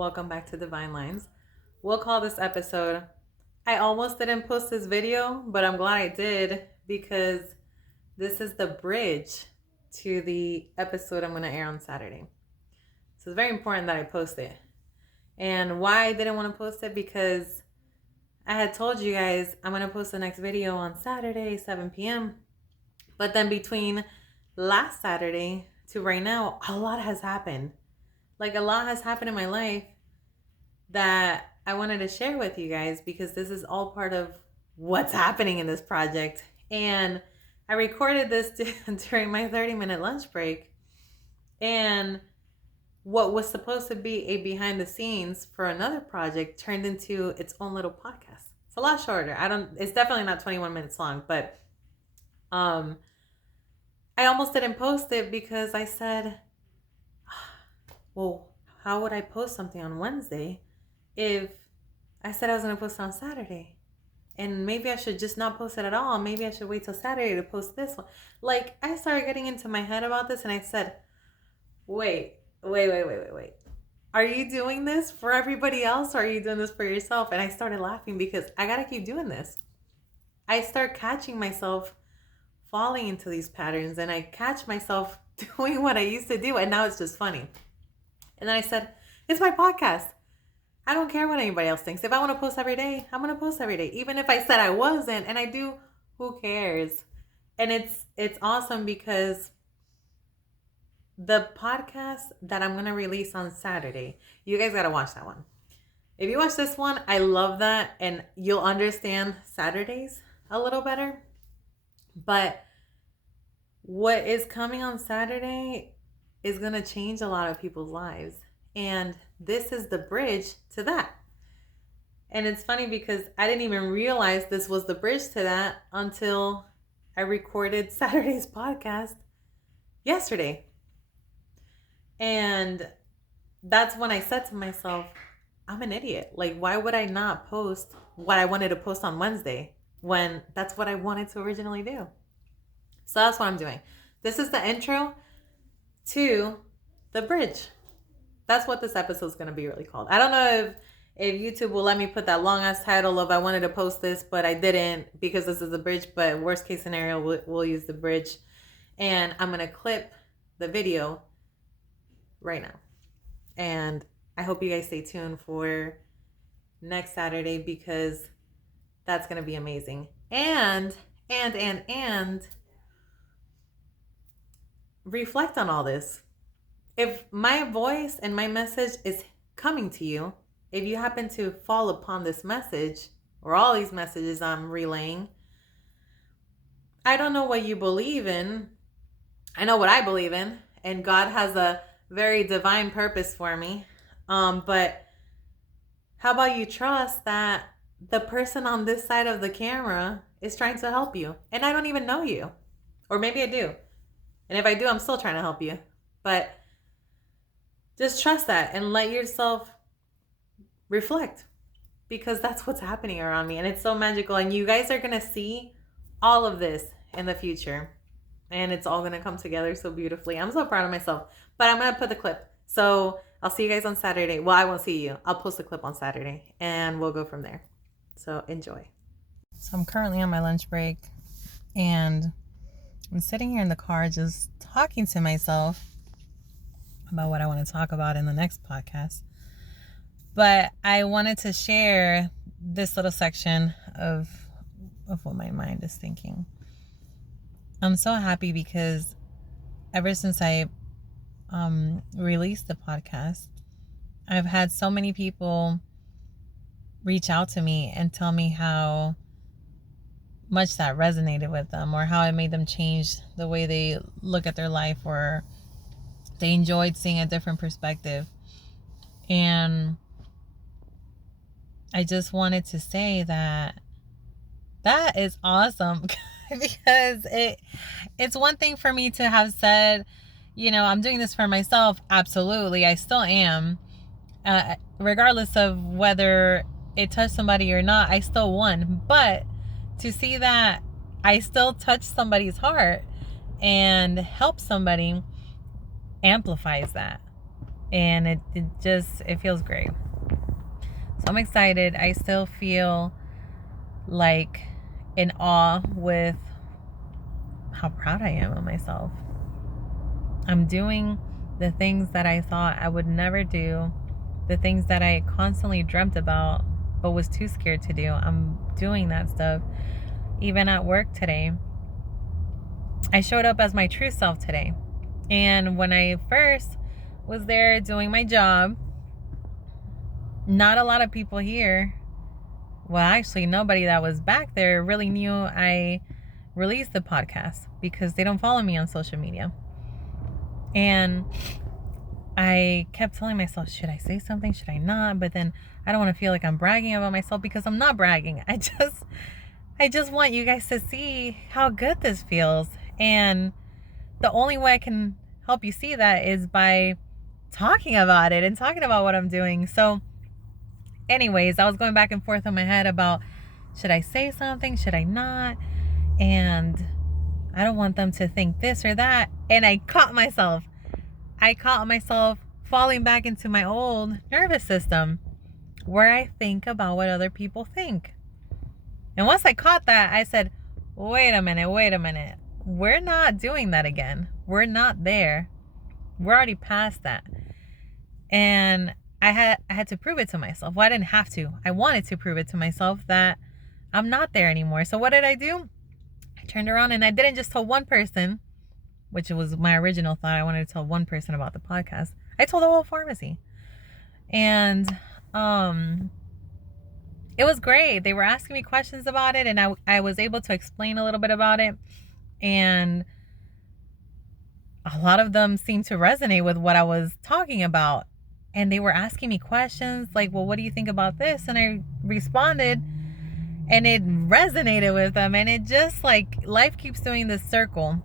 Welcome back to Divine Lines. We'll call this episode, I almost didn't post this video, but I'm glad I did because this is the bridge to the episode I'm going to air on Saturday. So it's very important that I post it. And why I didn't want to post it, because I had told you guys I'm going to post the next video on Saturday, 7 p.m. But then between last Saturday to right now, a lot has happened. Like, a lot has happened in my life that I wanted to share with you guys, because this is all part of what's happening in this project. And I recorded this during my 30-minute lunch break. And what was supposed to be a behind the scenes for another project turned into its own little podcast. It's a lot shorter. It's definitely not 21 minutes long, but I almost didn't post it because I said, well, how would I post something on Wednesday if I said I was going to post it on Saturday? And maybe I should just not post it at all. Maybe I should wait till Saturday to post this one. Like, I started getting into my head about this, and I said, wait. Are you doing this for everybody else, or are you doing this for yourself? And I started laughing because I got to keep doing this. I start catching myself falling into these patterns, and I catch myself doing what I used to do, and now it's just funny. And then I said, it's my podcast. I don't care what anybody else thinks. If I want to post every day, I'm going to post every day. Even if I said I wasn't, and I do, who cares? And it's awesome because the podcast that I'm going to release on Saturday, you guys got to watch that one. If you watch this one, I love that, and you'll understand Saturdays a little better. But what is coming on Saturday is going to change a lot of people's lives. And this is the bridge to that. And it's funny because I didn't even realize this was the bridge to that until I recorded Saturday's podcast yesterday. And that's when I said to myself, I'm an idiot. Like, why would I not post what I wanted to post on Wednesday when that's what I wanted to originally do? So that's what I'm doing. This is the intro to the bridge. That's what this episode is going to be really called. I don't know if YouTube will let me put that long ass title of I wanted to post this, but I didn't because this is a bridge. But worst case scenario, we'll use the bridge. And I'm going to clip the video right now. And I hope you guys stay tuned for next Saturday, because that's going to be amazing. And reflect on all this. If my voice and my message is coming to you, if you happen to fall upon this message or all these messages I'm relaying, I don't know what you believe in. I know what I believe in, and God has a very divine purpose for me. But how about you trust that the person on this side of the camera is trying to help you? And I don't even know you. Or maybe I do. And if I do, I'm still trying to help you. But just trust that and let yourself reflect, because that's what's happening around me. And it's so magical. And you guys are going to see all of this in the future. And it's all going to come together so beautifully. I'm so proud of myself. But I'm going to put the clip. So I'll see you guys on Saturday. Well, I won't see you. I'll post the clip on Saturday. And we'll go from there. So enjoy. So I'm currently on my lunch break. And I'm sitting here in the car just talking to myself about what I want to talk about in the next podcast. But I wanted to share this little section of what my mind is thinking. I'm so happy because ever since I released the podcast, I've had so many people reach out to me and tell me how much that resonated with them, or how it made them change the way they look at their life, or they enjoyed seeing a different perspective. And I just wanted to say that is awesome because it's one thing for me to have said, I'm doing this for myself. Absolutely. I still am. Regardless of whether it touched somebody or not, I still won. But to see that I still touch somebody's heart and help somebody amplifies that. And it feels great. So I'm excited. I still feel like in awe with how proud I am of myself. I'm doing the things that I thought I would never do, the things that I constantly dreamt about but was too scared to do. I'm doing that stuff. Even at work today, I showed up as my true self today. And when I first was there doing my job, not a lot of people here, well, actually, nobody that was back there really knew I released the podcast because they don't follow me on social media. And I kept telling myself, should I say something? Should I not? But then I don't want to feel like I'm bragging about myself, because I'm not bragging. I just want you guys to see how good this feels. And the only way I can help you see that is by talking about it and talking about what I'm doing. So anyways, I was going back and forth in my head about, should I say something? Should I not? And I don't want them to think this or that. And I caught myself falling back into my old nervous system where I think about what other people think. And once I caught that, I said, wait a minute. We're not doing that again. We're not there. We're already past that. And I had to prove it to myself. Well, I didn't have to. I wanted to prove it to myself that I'm not there anymore. So what did I do? I turned around and I didn't just tell one person, which was my original thought. I wanted to tell one person about the podcast. I told the whole pharmacy. And it was great. They were asking me questions about it, and I was able to explain a little bit about it. And a lot of them seemed to resonate with what I was talking about. And they were asking me questions like, well, what do you think about this? And I responded, and it resonated with them. And it just, like, life keeps doing this circle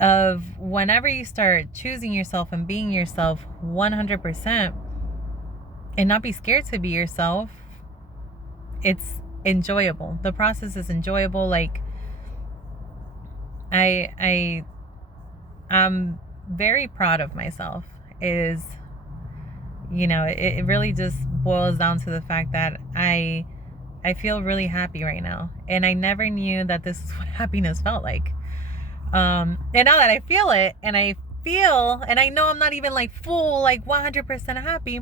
of whenever you start choosing yourself and being yourself 100% and not be scared to be yourself, it's enjoyable. The process is enjoyable. Like, I'm very proud of myself. It really just boils down to the fact that I feel really happy right now. And I never knew that this is what happiness felt like. And now that I feel it, and I know I'm not even like full, like 100% happy,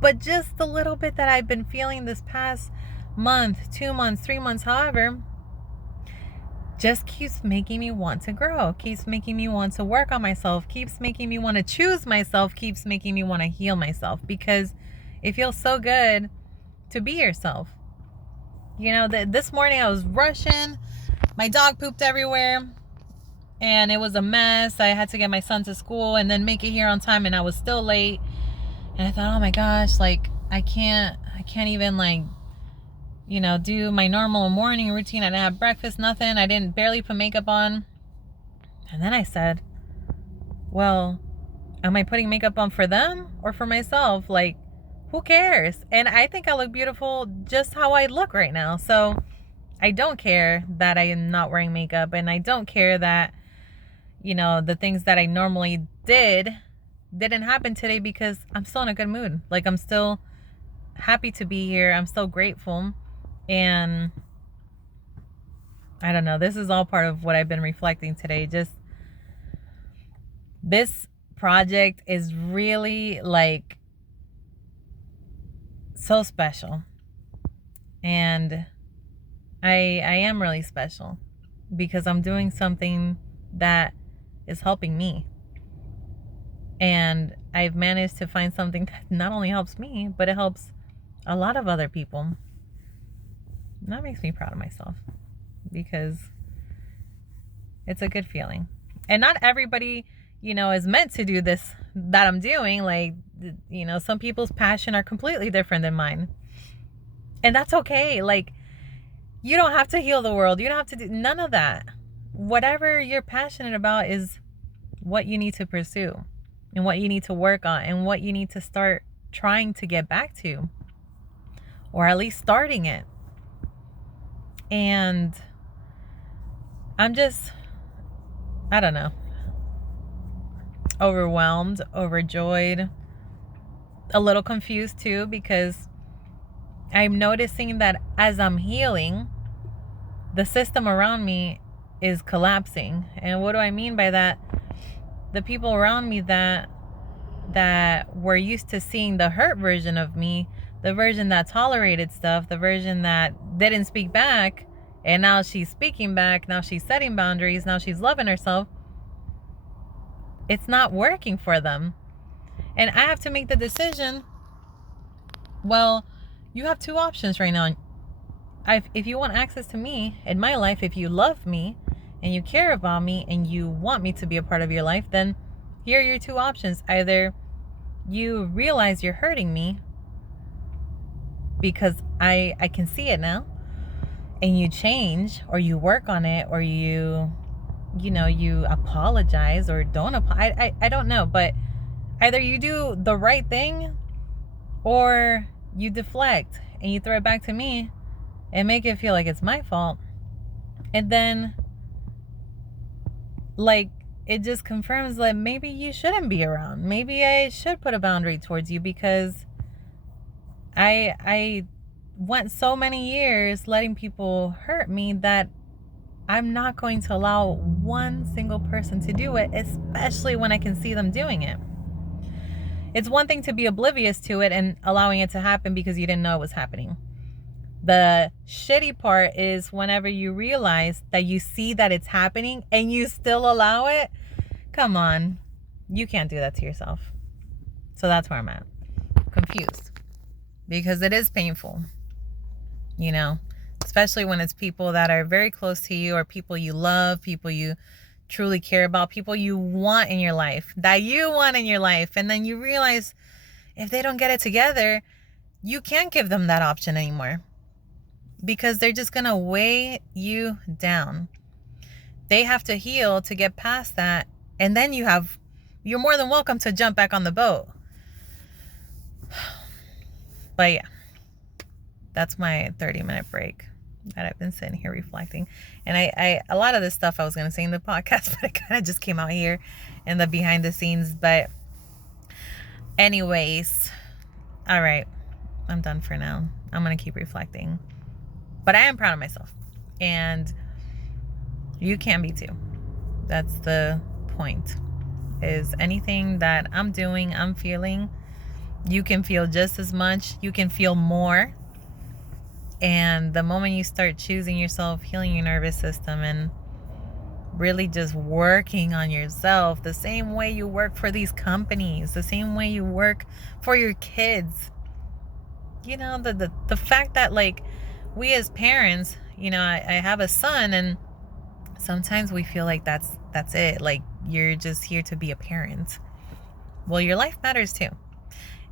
but just the little bit that I've been feeling this past month, 2 months, 3 months, however, just keeps making me want to grow, keeps making me want to work on myself, keeps making me want to choose myself, keeps making me want to heal myself, because it feels so good to be yourself. This morning I was rushing. My dog pooped everywhere, and it was a mess. I had to get my son to school and then make it here on time, and I was still late. And I thought, oh my gosh, like, I can't even, like, do my normal morning routine. I didn't have breakfast, nothing. I didn't barely put makeup on. And then I said, well, am I putting makeup on for them or for myself? Like, who cares? And I think I look beautiful just how I look right now. So I don't care that I am not wearing makeup, and I don't care that, the things that I normally didn't happen today, because I'm still in a good mood. Like, I'm still happy to be here. I'm still grateful. And I don't know, this is all part of what I've been reflecting today. Just, this project is really, like, so special. And I am really special because I'm doing something that is helping me. And I've managed to find something that not only helps me, but it helps a lot of other people. And that makes me proud of myself, because it's a good feeling. And not everybody, is meant to do this that I'm doing. Like, some people's passion are completely different than mine. And that's okay. Like, you don't have to heal the world. You don't have to do none of that. Whatever you're passionate about is what you need to pursue, and what you need to work on, and what you need to start trying to get back to, or at least starting it. And I don't know. overwhelmed, overjoyed, a little confused too, because I'm noticing that as I'm healing, the system around me is collapsing. And what do I mean by that? The people around me that were used to seeing the hurt version of me, the version that tolerated stuff, the version that didn't speak back, and now she's speaking back, now she's setting boundaries, now she's loving herself. It's not working for them. And I have to make the decision, well, you have two options right now. If you want access to me in my life, if you love me and you care about me and you want me to be a part of your life, then here are your two options. Either you realize you're hurting me because I can see it now, and you change, or you work on it, or you apologize, or don't apologize. I don't know, but either you do the right thing or you deflect and you throw it back to me and make it feel like it's my fault. And then, like, it just confirms that maybe you shouldn't be around. Maybe I should put a boundary towards you, because I went so many years letting people hurt me that I'm not going to allow one single person to do it, especially when I can see them doing it. It's one thing to be oblivious to it and allowing it to happen because you didn't know it was happening. The shitty part is whenever you realize that you see that it's happening and you still allow it. Come on. You can't do that to yourself. So that's where I'm at. Confused. Because it is painful. Especially when it's people that are very close to you, or people you love, people you truly care about, people you want in your life, and then you realize if they don't get it together, you can't give them that option anymore, because they're just gonna weigh you down. They have to heal to get past that, and then you're more than welcome to jump back on the boat. But yeah, that's my 30-minute break that I've been sitting here reflecting. And I a lot of this stuff I was going to say in the podcast, but it kind of just came out here in the behind the scenes. But anyways, all right, I'm done for now. I'm going to keep reflecting. But I am proud of myself. And you can be too. That's the point. Is anything that I'm doing, I'm feeling, you can feel just as much. You can feel more. And the moment you start choosing yourself, healing your nervous system, and really just working on yourself, the same way you work for these companies, the same way you work for your kids. The fact that, like, we as parents, I have a son, and sometimes we feel like that's it. Like, you're just here to be a parent. Well, your life matters too.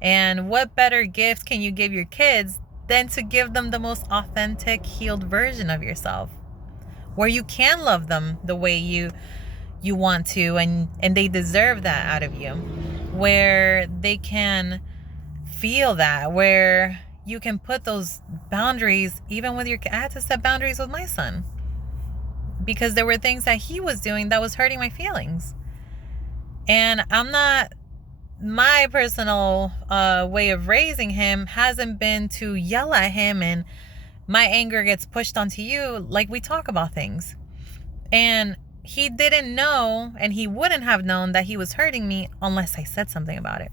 And what better gift can you give your kids than to give them the most authentic, healed version of yourself, where you can love them the way you want to, and they deserve that out of you, where they can feel that, where you can put those boundaries. Even with I had to set boundaries with my son, because there were things that he was doing that was hurting my feelings. And my personal way of raising him hasn't been to yell at him and my anger gets pushed onto you. Like, we talk about things. And he didn't know, and he wouldn't have known that he was hurting me unless I said something about it.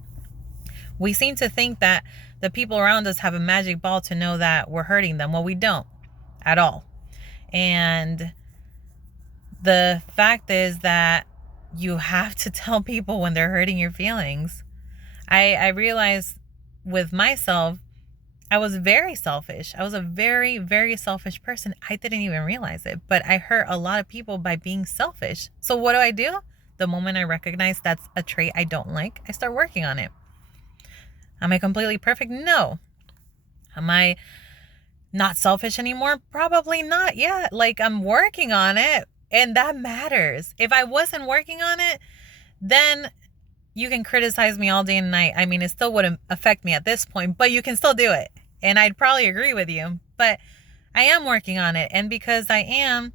We seem to think that the people around us have a magic ball to know that we're hurting them. Well, we don't at all. And the fact is that you have to tell people when they're hurting your feelings. I realized with myself, I was very selfish. I was a very, very selfish person. I didn't even realize it, but I hurt a lot of people by being selfish. So what do? The moment I recognize that's a trait I don't like, I start working on it. Am I completely perfect? No. Am I not selfish anymore? Probably not yet. Like, I'm working on it, and that matters. If I wasn't working on it, then you can criticize me all day and night. I mean, it still wouldn't affect me at this point, but you can still do it. And I'd probably agree with you, but I am working on it. And because I am,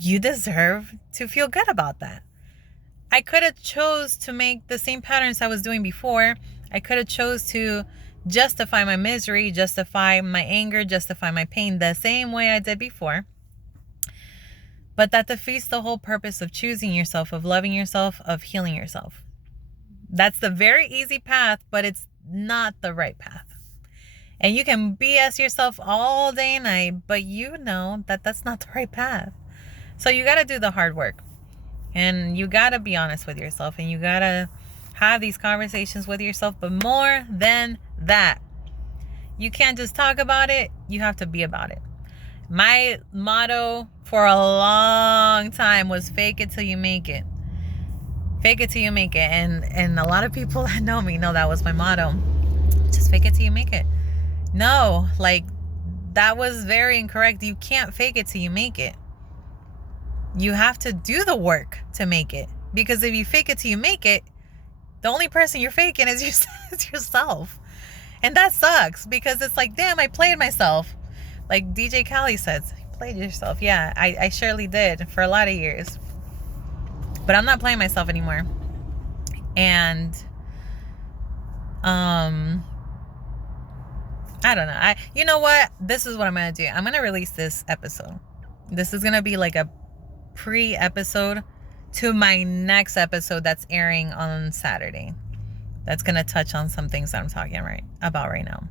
you deserve to feel good about that. I could have chose to make the same patterns I was doing before. I could have chose to justify my misery, justify my anger, justify my pain the same way I did before. But that defeats the whole purpose of choosing yourself, of loving yourself, of healing yourself. That's the very easy path, but it's not the right path. And you can BS yourself all day and night, but you know that that's not the right path. So you got to do the hard work. And you got to be honest with yourself. And you got to have these conversations with yourself. But more than that, you can't just talk about it. You have to be about it. My motto for a long time was fake it till you make it. Fake it till you make it. And a lot of people that know me know that was my motto. Just fake it till you make it. No, like, that was very incorrect. You can't fake it till you make it. You have to do the work to make it. Because if you fake it till you make it, the only person you're faking is yourself. And that sucks, because it's like, damn, I played myself. Like DJ Khaled says, played yourself. Yeah, I surely did for a lot of years. But I'm not playing myself anymore. And I don't know. You know what? This is what I'm going to do. I'm going to release this episode. This is going to be like a pre-episode to my next episode that's airing on Saturday. That's going to touch on some things that I'm talking about right now.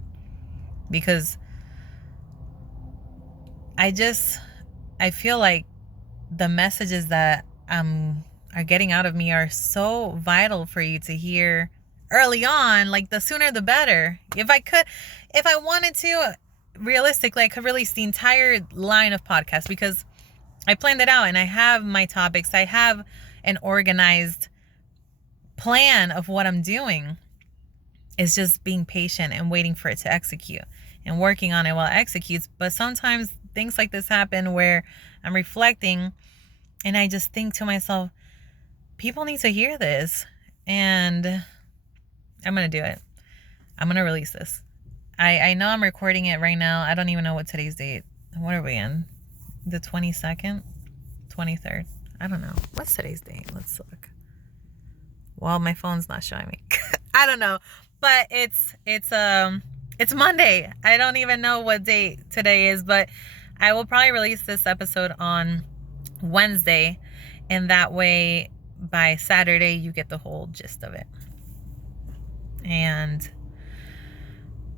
Because I feel like the messages that are getting out of me are so vital for you to hear early on. Like, the sooner the better. If I wanted to, realistically, I could release the entire line of podcasts, because I planned it out and I have my topics. I have an organized plan of what I'm doing. It's just being patient and waiting for it to execute and working on it while it executes. But sometimes things like this happen where I'm reflecting and I just think to myself, people need to hear this. And I'm going to do it. I'm going to release this. I know I'm recording it right now. I don't even know what today's date. What are we in? The 22nd? 23rd? I don't know. What's today's date? Let's look. Well, my phone's not showing me. I don't know. But it's Monday. I don't even know what date today is, but I will probably release this episode on Wednesday, and that way by Saturday you get the whole gist of it. And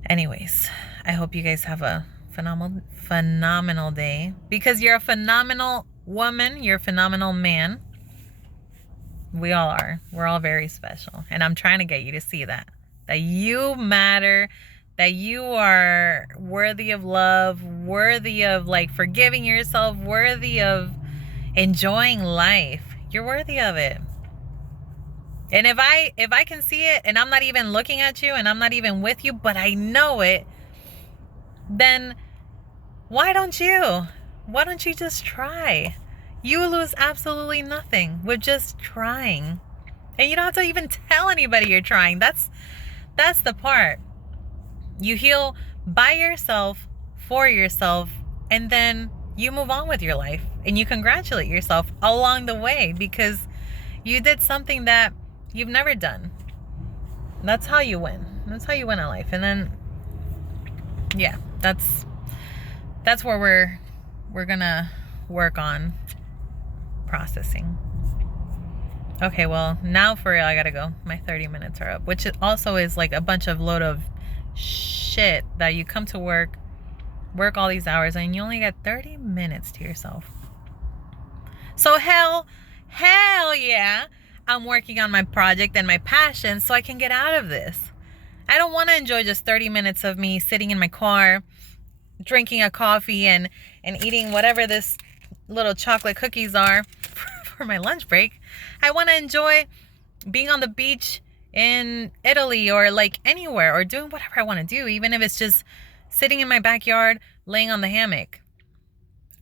anyways, I hope you guys have a phenomenal day, because you're a phenomenal woman, you're a phenomenal man. We all are. We're all very special, and I'm trying to get you to see that you matter, that you are worthy of love, worthy of like forgiving yourself, worthy of enjoying life. You're worthy of it. And if I can see it, and I'm not even looking at you, and I'm not even with you, but I know it, then why don't you just try? You lose absolutely nothing with just trying. And you don't have to even tell anybody you're trying. That's the part. You heal by yourself, for yourself, and then you move on with your life. And you congratulate yourself along the way, because you did something that you've never done. That's how you win. That's how you win in life. And then, yeah, that's where we're gonna work on processing. Okay, well, now for real, I gotta go. My 30 minutes are up, which also is like a bunch of load of shit that you come to work all these hours, and you only get 30 minutes to yourself. So hell yeah, I'm working on my project and my passion so I can get out of this. I don't want to enjoy just 30 minutes of me sitting in my car, drinking a coffee and eating whatever this little chocolate cookies are for my lunch break. I want to enjoy being on the beach in Italy or like anywhere, or doing whatever I want to do, even if it's just sitting in my backyard, laying on the hammock.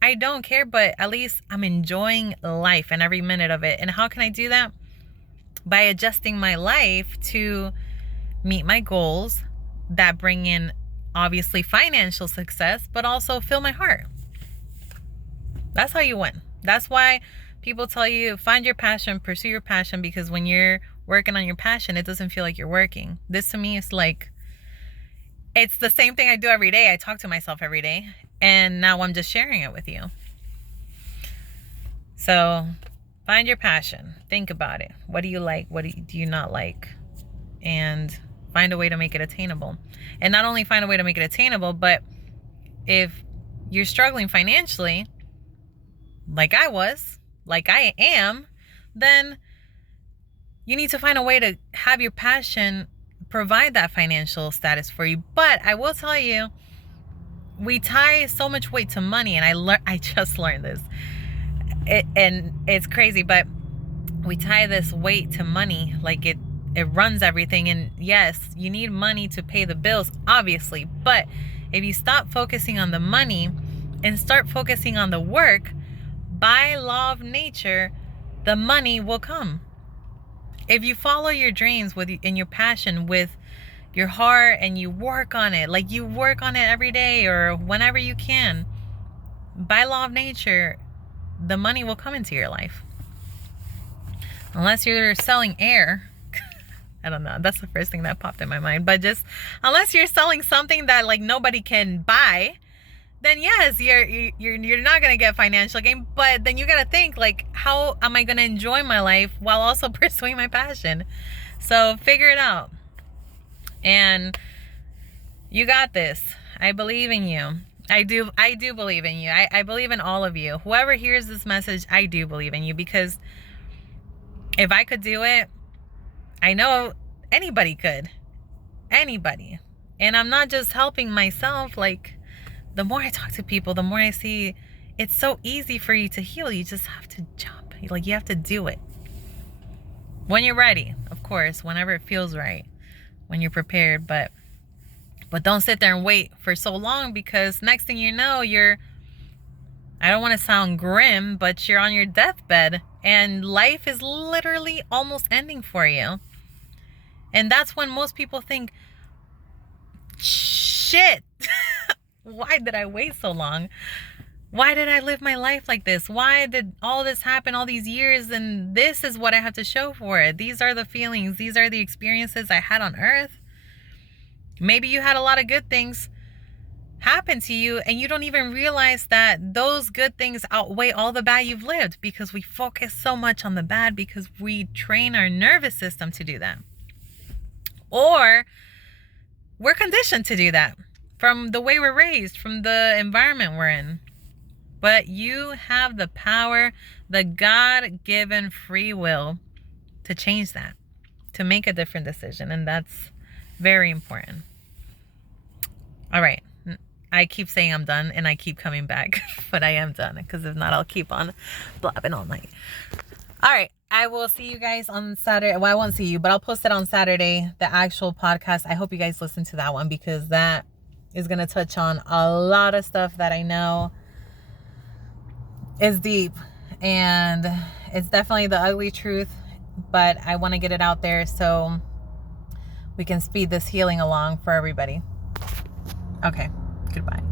I don't care, but at least I'm enjoying life and every minute of it. And how can I do that? By adjusting my life to meet my goals that bring in, obviously, financial success, but also fill my heart. That's how you win. That's why People tell you, find your passion, pursue your passion, because when you're working on your passion, it doesn't feel like you're working. This to me is like, it's the same thing I do every day. I talk to myself every day, and now I'm just sharing it with you. So find your passion. Think about it. What do you like? What do you not like? And find a way to make it attainable. And not only find a way to make it attainable, but if you're struggling financially, like I am, then you need to find a way to have your passion provide that financial status for you. But I will tell you, we tie so much weight to money, and I just learned this. And it's crazy, but we tie this weight to money like it runs everything. And yes, you need money to pay the bills, obviously, but if you stop focusing on the money and start focusing on the work, by law of nature, the money will come. If you follow your dreams and your passion with your heart, and you work on it, like you work on it every day or whenever you can, by law of nature, the money will come into your life. Unless you're selling air. I don't know. That's the first thing that popped in my mind. But just unless you're selling something that like nobody can buy, then yes, you're not gonna get financial gain. But then you gotta think, like, how am I gonna enjoy my life while also pursuing my passion? So figure it out. And you got this. I believe in you. I do believe in you. I believe in all of you. Whoever hears this message, I do believe in you, because if I could do it, I know anybody could. Anybody. And I'm not just helping myself. Like, the more I talk to people, the more I see it's so easy for you to heal. You just have to jump. Like, you have to do it. When you're ready, of course, whenever it feels right, when you're prepared, but don't sit there and wait for so long, because next thing you know, I don't want to sound grim, but you're on your deathbed and life is literally almost ending for you. And that's when most people think, shit, why did I wait so long? Why did I live my life like this? Why did all this happen all these years? And this is what I have to show for it. These are the feelings. These are the experiences I had on earth. Maybe you had a lot of good things happen to you, and you don't even realize that those good things outweigh all the bad you've lived, because we focus so much on the bad because we train our nervous system to do that. Or we're conditioned to do that from the way we're raised, from the environment we're in. But you have the power, the God-given free will to change that, to make a different decision. And that's very important. All right. I keep saying I'm done, and I keep coming back, but I am done, because if not, I'll keep on blabbing all night. All right. I will see you guys on Saturday. Well, I won't see you, but I'll post it on Saturday, the actual podcast. I hope you guys listen to that one, because that is going to touch on a lot of stuff that I know is deep, and it's definitely the ugly truth, but I want to get it out there so we can speed this healing along for everybody. Okay, goodbye.